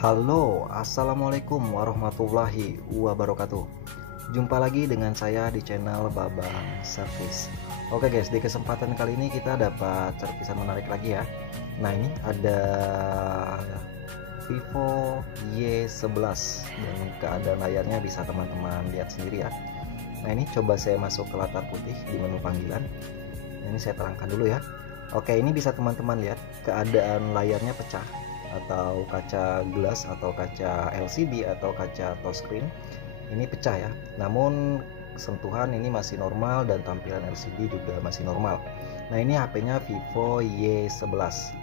Halo, assalamualaikum warahmatullahi wabarakatuh. Jumpa lagi dengan saya di channel Babang Service. Oke guys, di kesempatan kali ini kita dapat servisan menarik lagi ya. Nah, ini ada Vivo Y11 dan keadaan layarnya bisa teman-teman lihat sendiri ya. Nah, ini coba saya masuk ke latar putih di menu panggilan. Ini saya terangkan dulu ya. Oke, ini bisa teman-teman lihat keadaan layarnya pecah, atau kaca gelas, atau kaca LCD, atau kaca touchscreen ini pecah ya. Namun sentuhan ini masih normal dan tampilan LCD juga masih normal. Nah, ini HP-nya Vivo Y11.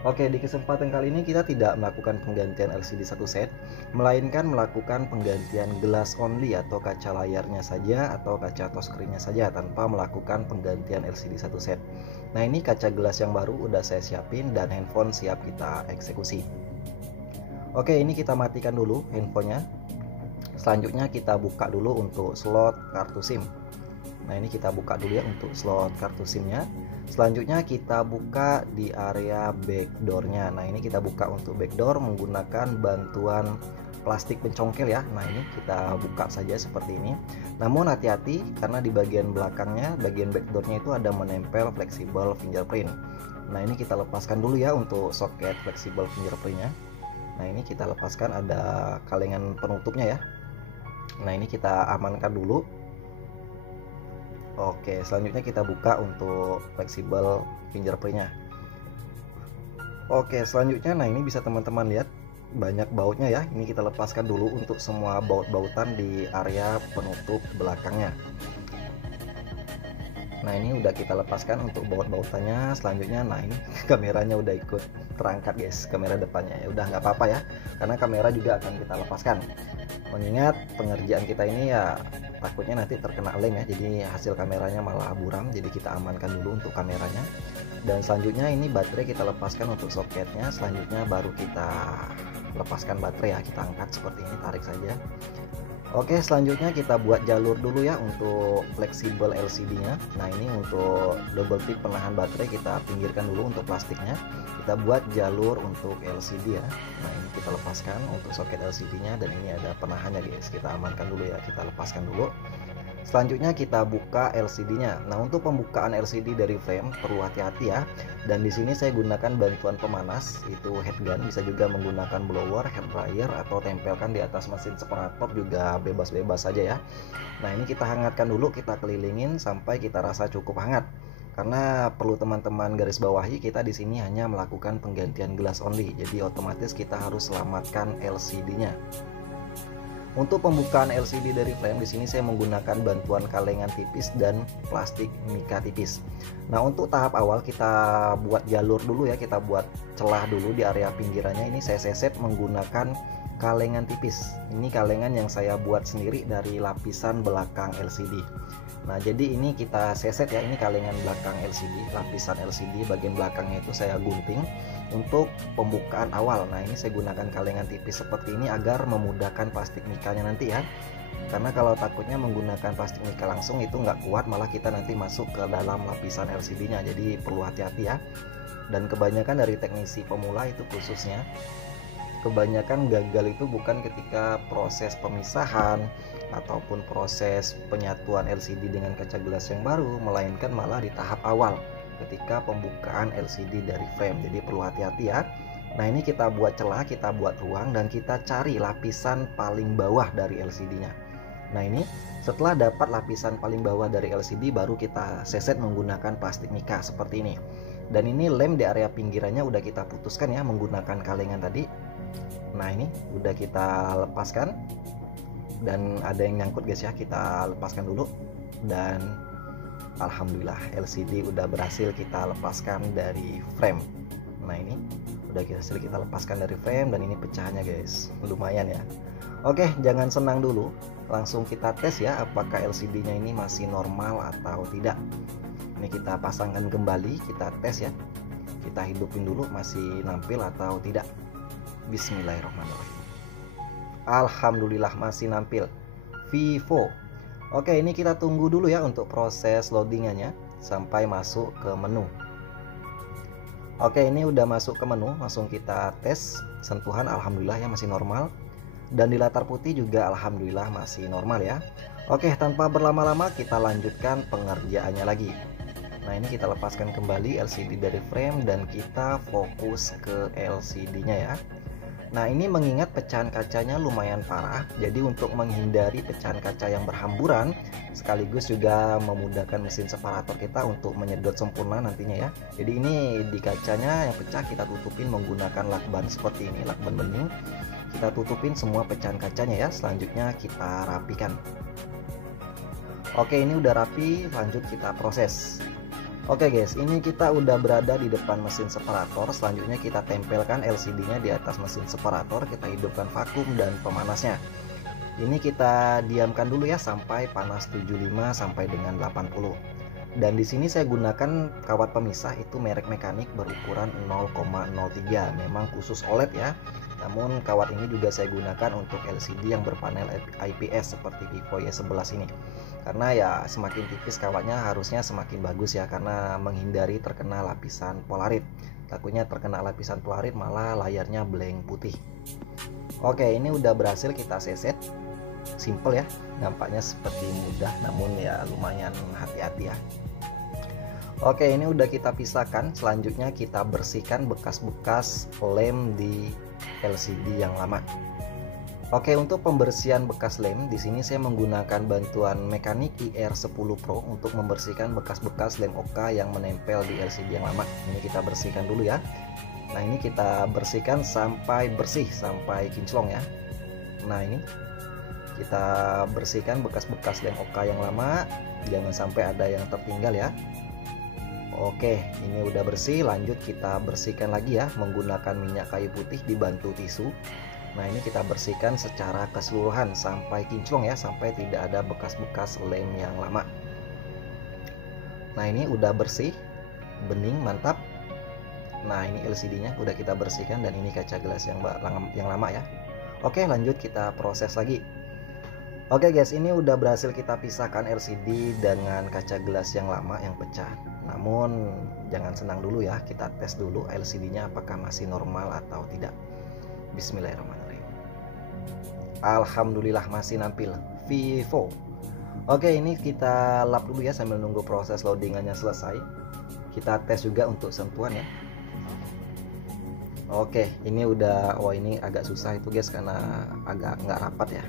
Oke, di kesempatan kali ini kita tidak melakukan penggantian LCD satu set, melainkan melakukan penggantian glass only atau kaca layarnya saja atau kaca touchscreen-nya saja tanpa melakukan penggantian LCD satu set. Nah, ini kaca gelas yang baru udah saya siapin dan handphone siap kita eksekusi. Oke, ini kita matikan dulu handphonenya. Selanjutnya kita buka dulu untuk slot kartu SIM. Nah, ini kita buka dulu ya untuk slot kartu SIM-nya. Selanjutnya kita buka di area backdoor-nya. Nah, ini kita buka untuk backdoor menggunakan bantuan plastik pencongkel ya. Nah, ini kita buka saja seperti ini. Namun hati-hati karena di bagian belakangnya, bagian backdoor-nya itu ada menempel fleksibel fingerprint. Nah, ini kita lepaskan dulu ya untuk soket fleksibel fingerprint-nya. Nah, ini kita lepaskan, ada kalengan penutupnya ya. Nah, ini kita amankan dulu. Oke, selanjutnya kita buka untuk fleksibel fingerprintnya. Oke, selanjutnya, nah ini bisa teman-teman lihat banyak bautnya ya. Ini kita lepaskan dulu untuk semua baut-bautan di area penutup belakangnya. Nah, ini udah kita lepaskan untuk baut-bautannya. Selanjutnya, nah ini kameranya udah ikut terangkat guys, kamera depannya ya. Udah nggak apa-apa ya, karena kamera juga akan kita lepaskan. Mengingat pengerjaan kita ini ya takutnya nanti terkena lem ya, jadi hasil kameranya malah buram. Jadi kita amankan dulu untuk kameranya. Dan selanjutnya ini baterai kita lepaskan untuk soketnya. Selanjutnya baru kita lepaskan baterai ya, kita angkat seperti ini, tarik saja. Oke, selanjutnya kita buat jalur dulu ya untuk fleksibel LCD-nya. Nah, ini untuk double tip penahan baterai kita pinggirkan dulu untuk plastiknya. Kita buat jalur untuk LCD ya. Nah, ini kita lepaskan untuk soket LCD-nya dan ini ada penahannya guys. Kita amankan dulu ya, kita lepaskan dulu. Selanjutnya kita buka LCD-nya. Nah, untuk pembukaan LCD dari frame perlu hati-hati ya. Dan di sini saya gunakan bantuan pemanas, itu headgun, bisa juga menggunakan blower, hair dryer, atau tempelkan di atas mesin separator juga bebas-bebas saja ya. Nah, ini kita hangatkan dulu, kita kelilingin sampai kita rasa cukup hangat. Karena perlu teman-teman garis bawahi, kita di sini hanya melakukan penggantian glass only. Jadi otomatis kita harus selamatkan LCD-nya. Untuk pembukaan LCD dari frame di sini saya menggunakan bantuan kalengan tipis dan plastik mika tipis. Nah, untuk tahap awal kita buat jalur dulu ya, kita buat celah dulu di area pinggirannya. Ini saya seset menggunakan kalengan tipis. Ini kalengan yang saya buat sendiri dari lapisan belakang LCD. Nah, jadi ini kita seset ya, ini kalengan belakang LCD, lapisan LCD bagian belakangnya itu saya gunting untuk pembukaan awal. Nah, ini saya gunakan kalengan tipis seperti ini agar memudahkan plastik mikanya nanti ya. Karena kalau takutnya menggunakan plastik mika langsung itu nggak kuat, malah kita nanti masuk ke dalam lapisan LCD-nya. Jadi perlu hati-hati ya. Dan kebanyakan dari teknisi pemula itu khususnya, kebanyakan gagal itu bukan ketika proses pemisahan ataupun proses penyatuan LCD dengan kaca gelas yang baru, melainkan malah di tahap awal ketika pembukaan LCD dari frame. Jadi perlu hati-hati ya. Nah, ini kita buat celah, kita buat ruang, dan kita cari lapisan paling bawah dari LCD-nya. Nah, ini setelah dapat lapisan paling bawah dari LCD, baru kita seset menggunakan plastik mika seperti ini. Dan ini lem di area pinggirannya udah kita putuskan ya menggunakan kalengan tadi. Nah, ini udah kita lepaskan dan ada yang nyangkut guys ya, kita lepaskan dulu. Dan alhamdulillah LCD udah berhasil kita lepaskan dari frame. Nah, ini udah berhasil kita lepaskan dari frame dan ini pecahannya guys, lumayan ya. Oke, jangan senang dulu, langsung kita tes ya apakah LCD-nya ini masih normal atau tidak. Ini kita pasangkan kembali, kita tes ya, kita hidupin dulu masih nampil atau tidak. Bismillahirrahmanirrahim. Alhamdulillah masih nampil Vivo. Oke, ini kita tunggu dulu ya untuk proses loadingannya sampai masuk ke menu. Oke, ini udah masuk ke menu, langsung kita tes sentuhan, alhamdulillah ya masih normal. Dan di latar putih juga alhamdulillah masih normal ya. Oke, tanpa berlama-lama kita lanjutkan pengerjaannya lagi. Nah, ini kita lepaskan kembali LCD dari frame dan kita fokus ke LCD-nya ya. Nah, ini mengingat pecahan kacanya lumayan parah, jadi untuk menghindari pecahan kaca yang berhamburan sekaligus juga memudahkan mesin separator kita untuk menyedot sempurna nantinya ya. Jadi ini di kacanya yang pecah kita tutupin menggunakan lakban seperti ini, lakban bening. Kita tutupin semua pecahan kacanya ya. Selanjutnya kita rapikan. Oke, ini udah rapi, lanjut kita proses. Oke guys, ini kita udah berada di depan mesin separator. Selanjutnya kita tempelkan LCD-nya di atas mesin separator. Kita hidupkan vakum dan pemanasnya. Ini kita diamkan dulu ya sampai panas 75 sampai dengan 80. Dan di sini saya gunakan kawat pemisah itu merek mekanik berukuran 0,03. Memang khusus OLED ya. Namun kawat ini juga saya gunakan untuk LCD yang berpanel IPS seperti Vivo Y11 ini. Karena ya semakin tipis kawatnya harusnya semakin bagus ya, karena menghindari terkena lapisan polarit. Takutnya terkena lapisan polarit malah layarnya blank putih. Oke, ini udah berhasil kita seset. Simple ya, nampaknya seperti mudah namun ya lumayan hati-hati ya. Oke, ini udah kita pisahkan. Selanjutnya kita bersihkan bekas-bekas lem di LCD yang lama. Oke, untuk pembersihan bekas lem di sini saya menggunakan bantuan mekanik IR10 Pro untuk membersihkan bekas-bekas lem OK yang menempel di LCD yang lama. Ini kita bersihkan dulu ya. Nah, ini kita bersihkan sampai bersih, sampai kinclong ya. Nah, ini kita bersihkan bekas-bekas lem OK yang lama, jangan sampai ada yang tertinggal ya. Oke, ini udah bersih. Lanjut kita bersihkan lagi ya menggunakan minyak kayu putih dibantu tisu. Nah, ini kita bersihkan secara keseluruhan sampai kinclong ya, sampai tidak ada bekas-bekas lem yang lama. Nah, ini udah bersih, bening, mantap. Nah, ini LCD-nya udah kita bersihkan dan ini kaca gelas yang lama ya. Oke, lanjut kita proses lagi. Oke guys, ini udah berhasil kita pisahkan LCD dengan kaca gelas yang lama yang pecah. Namun jangan senang dulu ya, kita tes dulu LCD-nya apakah masih normal atau tidak. Bismillahirrahmanirrahim. Alhamdulillah masih nampil Vivo. Oke, ini kita lap dulu ya sambil nunggu proses loadingannya selesai. Kita tes juga untuk sentuhan ya. Oke, ini udah, ini agak susah itu guys karena agak nggak rapat ya.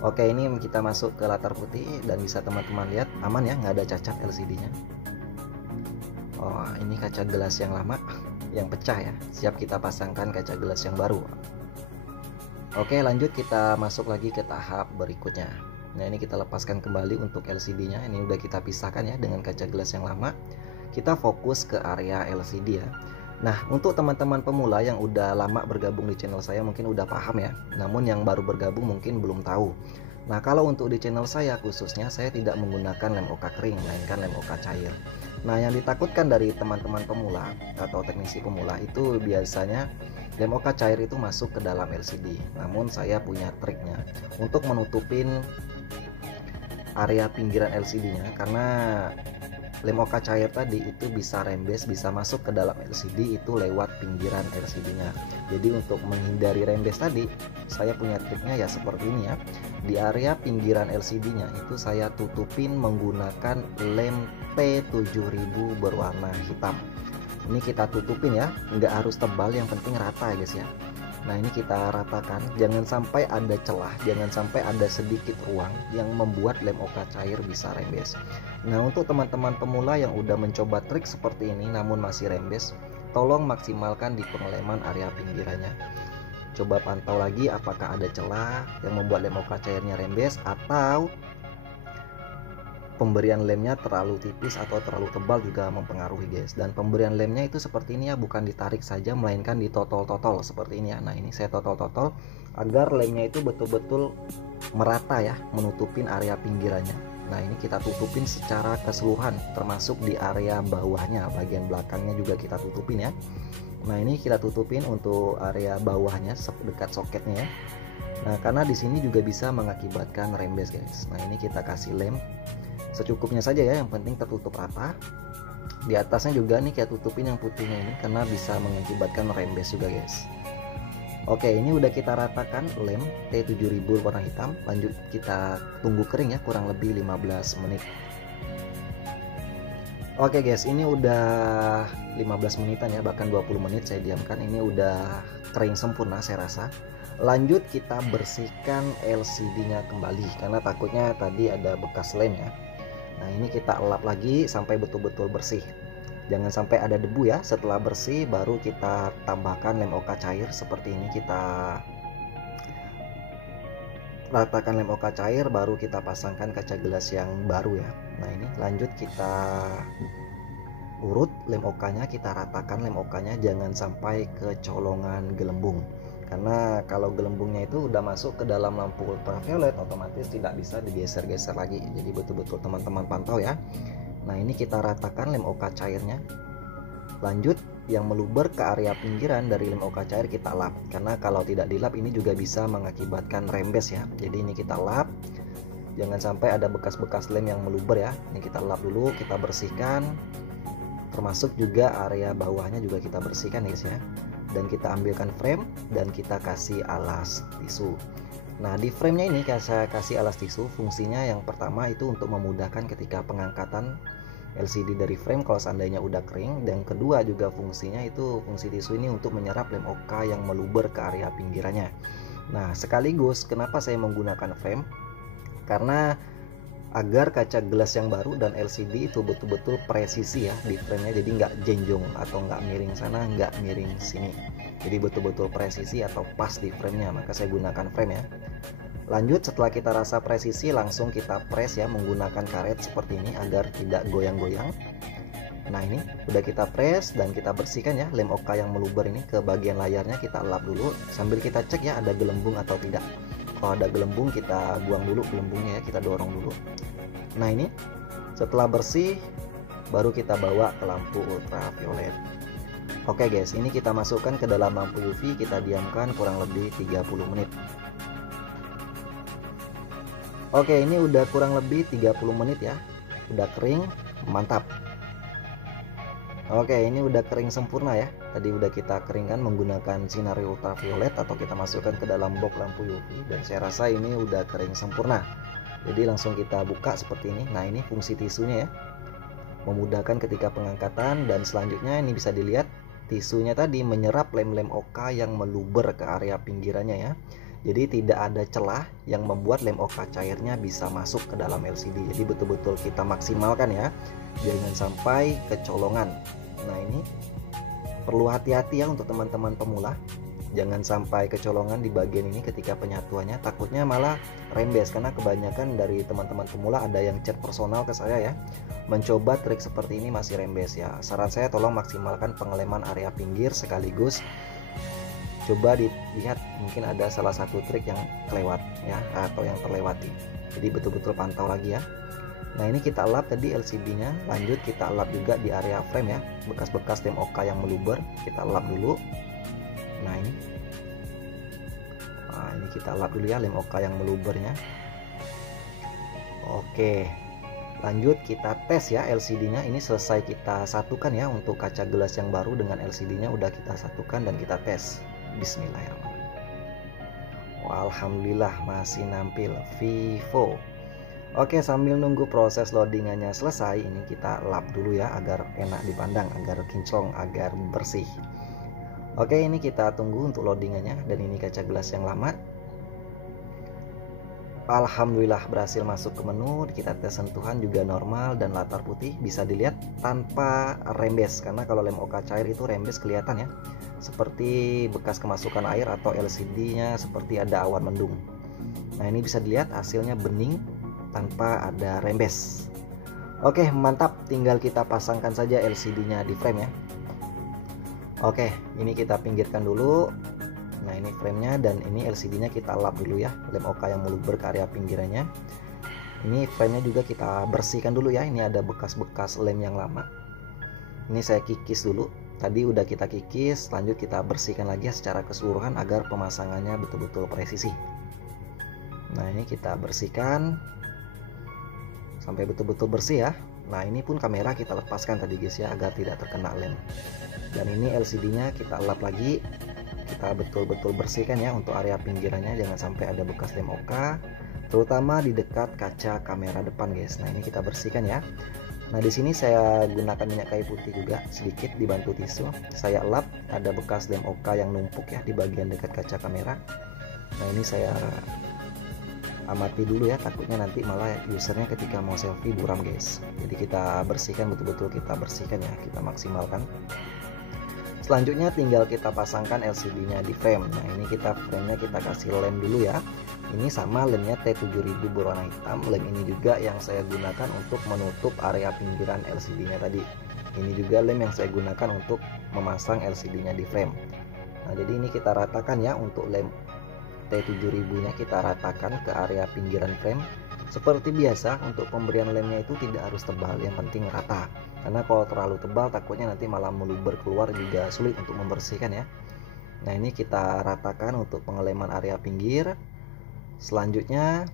Oke, ini kita masuk ke latar putih dan bisa teman-teman lihat aman ya, nggak ada cacat LCD-nya. Oh, ini kaca gelas yang lama yang pecah ya, siap kita pasangkan kaca gelas yang baru. Oke, lanjut kita masuk lagi ke tahap berikutnya. Nah, ini kita lepaskan kembali untuk LCD-nya. Ini udah kita pisahkan ya dengan kaca gelas yang lama. Kita fokus ke area LCD ya. Nah, untuk teman-teman pemula yang udah lama bergabung di channel saya mungkin udah paham ya. Namun yang baru bergabung mungkin belum tahu. Nah, kalau untuk di channel saya khususnya saya tidak menggunakan lem OK kering, melainkan lem OK cair. Nah, yang ditakutkan dari teman-teman pemula atau teknisi pemula itu biasanya lem OK cair itu masuk ke dalam LCD. Namun saya punya triknya untuk menutupin area pinggiran LCD-nya, karena lem OK cair tadi itu bisa rembes, bisa masuk ke dalam LCD itu lewat pinggiran LCD-nya. Jadi untuk menghindari rembes tadi, saya punya triknya ya seperti ini ya. Di area pinggiran LCD-nya itu saya tutupin menggunakan lem P7000 berwarna hitam. Ini kita tutupin ya, nggak harus tebal, yang penting rata ya guys ya. Nah, ini kita ratakan, jangan sampai ada celah, jangan sampai ada sedikit ruang yang membuat lem OK cair bisa rembes. Nah, untuk teman-teman pemula yang udah mencoba trik seperti ini namun masih rembes, tolong maksimalkan di pengeleman area pinggirannya. Coba pantau lagi apakah ada celah yang membuat lem OK cairnya rembes, atau pemberian lemnya terlalu tipis atau terlalu tebal juga mempengaruhi guys. Dan pemberian lemnya itu seperti ini ya, bukan ditarik saja melainkan ditotol-totol seperti ini ya. Nah, ini saya totol-totol agar lemnya itu betul-betul merata ya, menutupin area pinggirannya. Nah, ini kita tutupin secara keseluruhan termasuk di area bawahnya, bagian belakangnya juga kita tutupin ya. Nah, ini kita tutupin untuk area bawahnya dekat soketnya ya. Nah, karena di sini juga bisa mengakibatkan rembes guys. Nah, ini kita kasih lem secukupnya saja ya, yang penting tertutup rata. Di atasnya juga nih kita tutupin yang putihnya ini karena bisa mengakibatkan rembes juga guys. Oke, ini udah kita ratakan lem T7000 warna hitam. Lanjut kita tunggu kering ya, kurang lebih 15 menit. Oke guys, ini udah 15 menitan ya, bahkan 20 menit saya diamkan. Ini udah kering sempurna saya rasa. Lanjut kita bersihkan LCD-nya kembali karena takutnya tadi ada bekas lem ya. Nah, ini kita elap lagi sampai betul-betul bersih. Jangan sampai ada debu ya. Setelah bersih baru kita tambahkan lem oka cair seperti ini. Kita ratakan lem oka cair, baru kita pasangkan kaca gelas yang baru ya. Nah, ini lanjut kita urut lem okanya, kita ratakan lem okanya, jangan sampai kecolongan gelembung. Karena kalau gelembungnya itu udah masuk ke dalam lampu ultraviolet, otomatis tidak bisa digeser-geser lagi. Jadi betul-betul teman-teman pantau ya. Nah, ini kita ratakan lem oka cairnya. Lanjut yang meluber ke area pinggiran dari lem oka cair kita lap. Karena kalau tidak dilap ini juga bisa mengakibatkan rembes ya. Jadi ini kita lap. Jangan sampai ada bekas-bekas lem yang meluber ya. Ini kita lap dulu, kita bersihkan. Termasuk juga area bawahnya juga kita bersihkan guys ya. Dan kita ambilkan frame dan kita kasih alas tisu. Nah, di framenya ini saya kasih alas tisu. Fungsinya yang pertama itu untuk memudahkan ketika pengangkatan LCD dari frame kalau seandainya udah kering. Dan kedua juga fungsinya itu, fungsi tisu ini untuk menyerap lem oka yang meluber ke area pinggirannya. Nah, sekaligus kenapa saya menggunakan frame? Karena agar kaca gelas yang baru dan LCD itu betul-betul presisi ya di framenya, jadi nggak jenjong atau nggak miring sana, nggak miring sini, jadi betul-betul presisi atau pas di framenya, maka saya gunakan frame ya. Lanjut setelah kita rasa presisi, langsung kita press ya menggunakan karet seperti ini agar tidak goyang-goyang. Nah, ini udah kita press dan kita bersihkan ya lem oka yang meluber ini ke bagian layarnya, kita lap dulu sambil kita cek ya ada gelembung atau tidak. Kalau ada gelembung kita buang dulu gelembungnya ya, kita dorong dulu. Nah, ini setelah bersih baru kita bawa ke lampu ultraviolet. Oke guys, ini kita masukkan ke dalam lampu UV, kita diamkan kurang lebih 30 menit. Oke, ini udah kurang lebih 30 menit ya. Udah kering, mantap. Oke, ini udah kering sempurna ya. Tadi udah kita keringkan menggunakan sinar ultraviolet atau kita masukkan ke dalam box lampu UV, dan saya rasa ini udah kering sempurna. Jadi langsung kita buka seperti ini. Nah, ini fungsi tisunya ya. Memudahkan ketika pengangkatan, dan selanjutnya ini bisa dilihat tisunya tadi menyerap lem-lem oka yang meluber ke area pinggirannya ya. Jadi tidak ada celah yang membuat lem oka cairnya bisa masuk ke dalam LCD. Jadi betul-betul kita maksimalkan ya. Jangan sampai kecolongan. Nah, ini perlu hati-hati ya untuk teman-teman pemula. Jangan sampai kecolongan di bagian ini ketika penyatuannya, takutnya malah rembes. Karena kebanyakan dari teman-teman pemula ada yang chat personal ke saya ya, mencoba trik seperti ini masih rembes ya. Saran saya tolong maksimalkan pengeleman area pinggir, sekaligus coba dilihat mungkin ada salah satu trik yang kelewat ya, atau yang terlewati. Jadi betul-betul pantau lagi ya. Nah, ini kita lap tadi LCD-nya, lanjut kita lap juga di area frame ya, bekas-bekas lem oka yang meluber, kita lap dulu. Nah, ini kita lap dulu ya lem oka yang melubernya. Oke, lanjut kita tes ya LCD-nya. Ini selesai kita satukan ya, untuk kaca gelas yang baru dengan LCD-nya udah kita satukan dan kita tes. Bismillahirrahmanirrahim. Wah, alhamdulillah masih nampil Vivo. Oke, sambil nunggu proses loadingannya selesai, ini kita lap dulu ya agar enak dipandang, agar kinclong, agar bersih. Oke, ini kita tunggu untuk loadingannya, dan ini kaca gelas yang lama. Alhamdulillah berhasil masuk ke menu. Kita tes sentuhan juga normal, dan latar putih bisa dilihat tanpa rembes, karena kalau lem oka cair itu rembes kelihatan ya, seperti bekas kemasukan air atau LCD-nya seperti ada awan mendung. Nah, ini bisa dilihat hasilnya bening tanpa ada rembes. Oke, mantap, tinggal kita pasangkan saja LCD-nya di frame ya. Oke, ini kita pinggirkan dulu. Nah, ini framenya, dan ini LCD-nya kita lap dulu ya, lem oka yang meluber ke area pinggirannya. Ini framenya juga kita bersihkan dulu ya, ini ada bekas-bekas lem yang lama. Ini saya kikis dulu, tadi udah kita kikis, lanjut kita bersihkan lagi secara keseluruhan agar pemasangannya betul-betul presisi. Nah, ini kita bersihkan. sampai betul-betul bersih ya. Nah ini pun kamera kita lepaskan tadi guys ya, agar tidak terkena lem. Dan ini LCD nya kita lap lagi, kita betul-betul bersihkan ya untuk area pinggirannya, jangan sampai ada bekas lem OK, terutama di dekat kaca kamera depan guys. Nah ini kita bersihkan ya. Nah di sini saya gunakan minyak kayu putih juga sedikit dibantu tisu. Saya lap, ada bekas lem OK yang numpuk ya di bagian dekat kaca kamera. Nah ini saya amati dulu ya, takutnya nanti malah usernya ketika mau selfie buram guys. Jadi kita bersihkan, betul-betul kita bersihkan ya, kita maksimalkan. Selanjutnya tinggal kita pasangkan LCD nya di frame. Nah ini kita frame nya kita kasih lem dulu ya. Ini sama lemnya T7000 berwarna hitam. Lem ini juga yang saya gunakan untuk menutup area pinggiran LCD nya tadi. Ini juga lem yang saya gunakan untuk memasang LCD nya di frame. Nah jadi ini kita ratakan ya, untuk lem T7000 nya kita ratakan ke area pinggiran frame. Seperti biasa untuk pemberian lemnya itu tidak harus tebal, yang penting rata, karena kalau terlalu tebal takutnya nanti malah meluber keluar, juga sulit untuk membersihkan ya. Nah ini kita ratakan untuk pengeleman area pinggir. Selanjutnya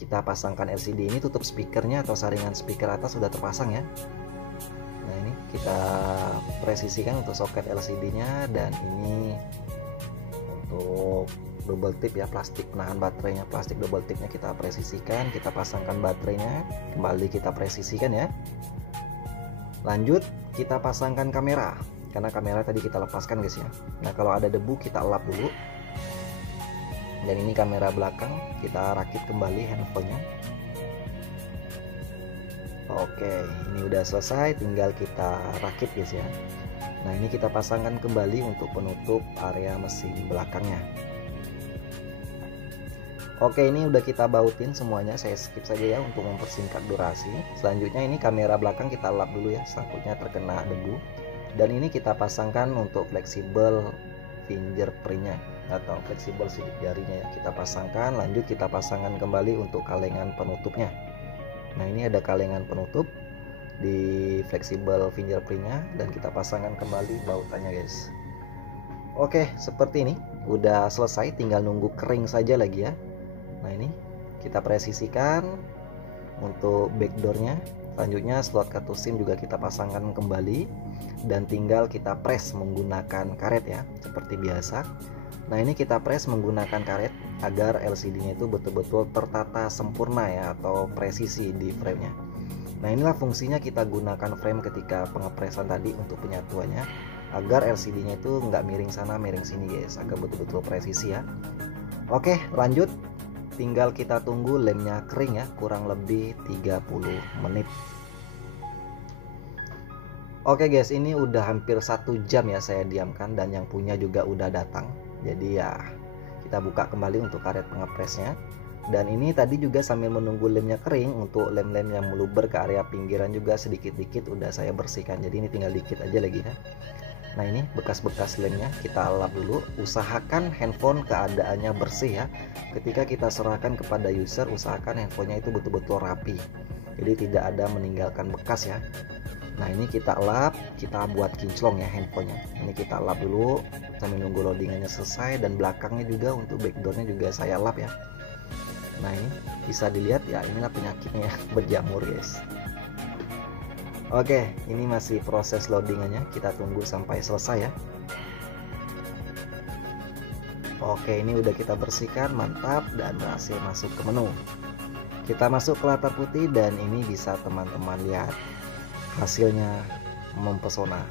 kita pasangkan LCD ini, tutup speakernya atau saringan speaker atas sudah terpasang ya. Nah ini kita presisikan untuk soket LCD nya, dan ini untuk double tip ya, plastik penahan baterainya, plastik double tipnya kita presisikan, kita pasangkan baterainya, kembali kita presisikan ya. Lanjut kita pasangkan kamera, karena kamera tadi kita lepaskan guys ya. Nah kalau ada debu kita lap dulu. Dan ini kamera belakang, kita rakit kembali handphonenya. Oke, ini udah selesai, tinggal kita rakit guys ya. Nah ini kita pasangkan kembali untuk penutup area mesin belakangnya. Oke, ini udah kita bautin semuanya, saya skip saja ya untuk mempersingkat durasi. Selanjutnya ini kamera belakang kita lap dulu ya, takutnya terkena debu. Dan ini kita pasangkan untuk fleksibel fingerprintnya atau fleksibel sidik jarinya ya, kita pasangkan. Lanjut kita pasangkan kembali untuk kalengan penutupnya. Nah ini ada kalengan penutup di fleksibel fingerprintnya, dan kita pasangkan kembali bautannya guys. Oke, seperti ini udah selesai, tinggal nunggu kering saja lagi ya. Nah ini kita presisikan untuk backdoornya. Selanjutnya slot kartu SIM juga kita pasangkan kembali, dan tinggal kita press menggunakan karet ya, seperti biasa. Nah ini kita press menggunakan karet agar LCD nya itu betul-betul tertata sempurna ya, atau presisi di frame nya. Nah inilah fungsinya kita gunakan frame ketika pengepresan tadi untuk penyatuannya, agar LCD nya itu nggak miring sana miring sini guys, agar betul-betul presisi ya. Oke lanjut, tinggal kita tunggu lemnya kering ya, kurang lebih 30 menit. Oke guys, ini udah hampir 1 jam ya saya diamkan, dan yang punya juga udah datang. Jadi ya kita buka kembali untuk karet pengepresnya. Dan ini tadi juga sambil menunggu lemnya kering, untuk lem-lem yang meluber ke area pinggiran juga sedikit-dikit udah saya bersihkan. Jadi ini tinggal dikit aja lagi ya. Nah ini bekas-bekas lemnya kita lap dulu. Usahakan handphone keadaannya bersih ya. Ketika kita serahkan kepada user, usahakan handphonenya itu betul-betul rapi, jadi tidak ada meninggalkan bekas ya. Nah ini kita lap, kita buat kinclong ya handphonenya. Ini kita lap dulu sambil nunggu loadingannya selesai, dan belakangnya juga untuk backdoornya juga saya lap ya. Nah ini bisa dilihat ya, inilah penyakitnya berjamur guys. Oke, ini masih proses loadingannya, kita tunggu sampai selesai ya. Oke, ini udah kita bersihkan, mantap, dan berhasil masuk ke menu. Kita masuk ke latar putih, dan ini bisa teman-teman lihat hasilnya mempesona,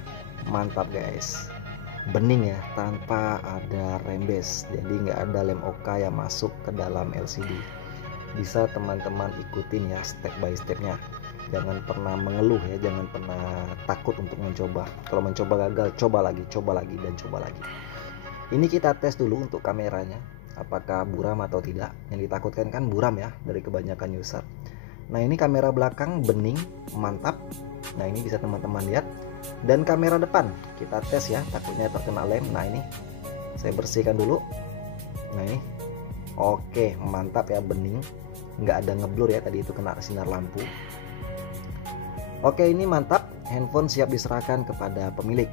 mantap guys. Bening ya, tanpa ada rembes, jadi nggak ada lem OK yang masuk ke dalam LCD. Bisa teman-teman ikutin ya step by stepnya. Jangan pernah mengeluh ya, jangan pernah takut untuk mencoba. Kalau mencoba gagal, coba lagi, dan coba lagi. Ini kita tes dulu untuk kameranya, apakah buram atau tidak. Yang ditakutkan kan buram ya, dari kebanyakan user. Nah ini kamera belakang bening, mantap. Nah ini bisa teman-teman lihat. Dan kamera depan kita tes ya, takutnya terkena lem. Nah ini saya bersihkan dulu. Nah ini oke, mantap ya, bening, nggak ada ngeblur ya, tadi itu kena sinar lampu. Oke, ini mantap, handphone siap diserahkan kepada pemilik.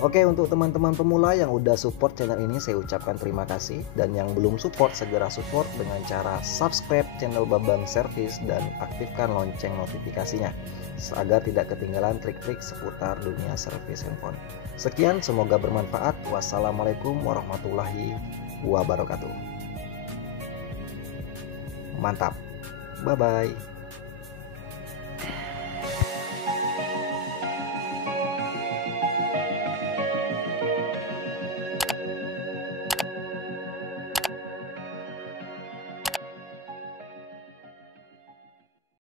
Oke, untuk teman-teman pemula yang udah support channel ini saya ucapkan terima kasih, dan yang belum support segera support dengan cara subscribe channel Bambang Service dan aktifkan lonceng notifikasinya agar tidak ketinggalan trik-trik seputar dunia servis handphone. Sekian, semoga bermanfaat. Wassalamualaikum warahmatullahi wabarakatuh. Mantap. Bye bye.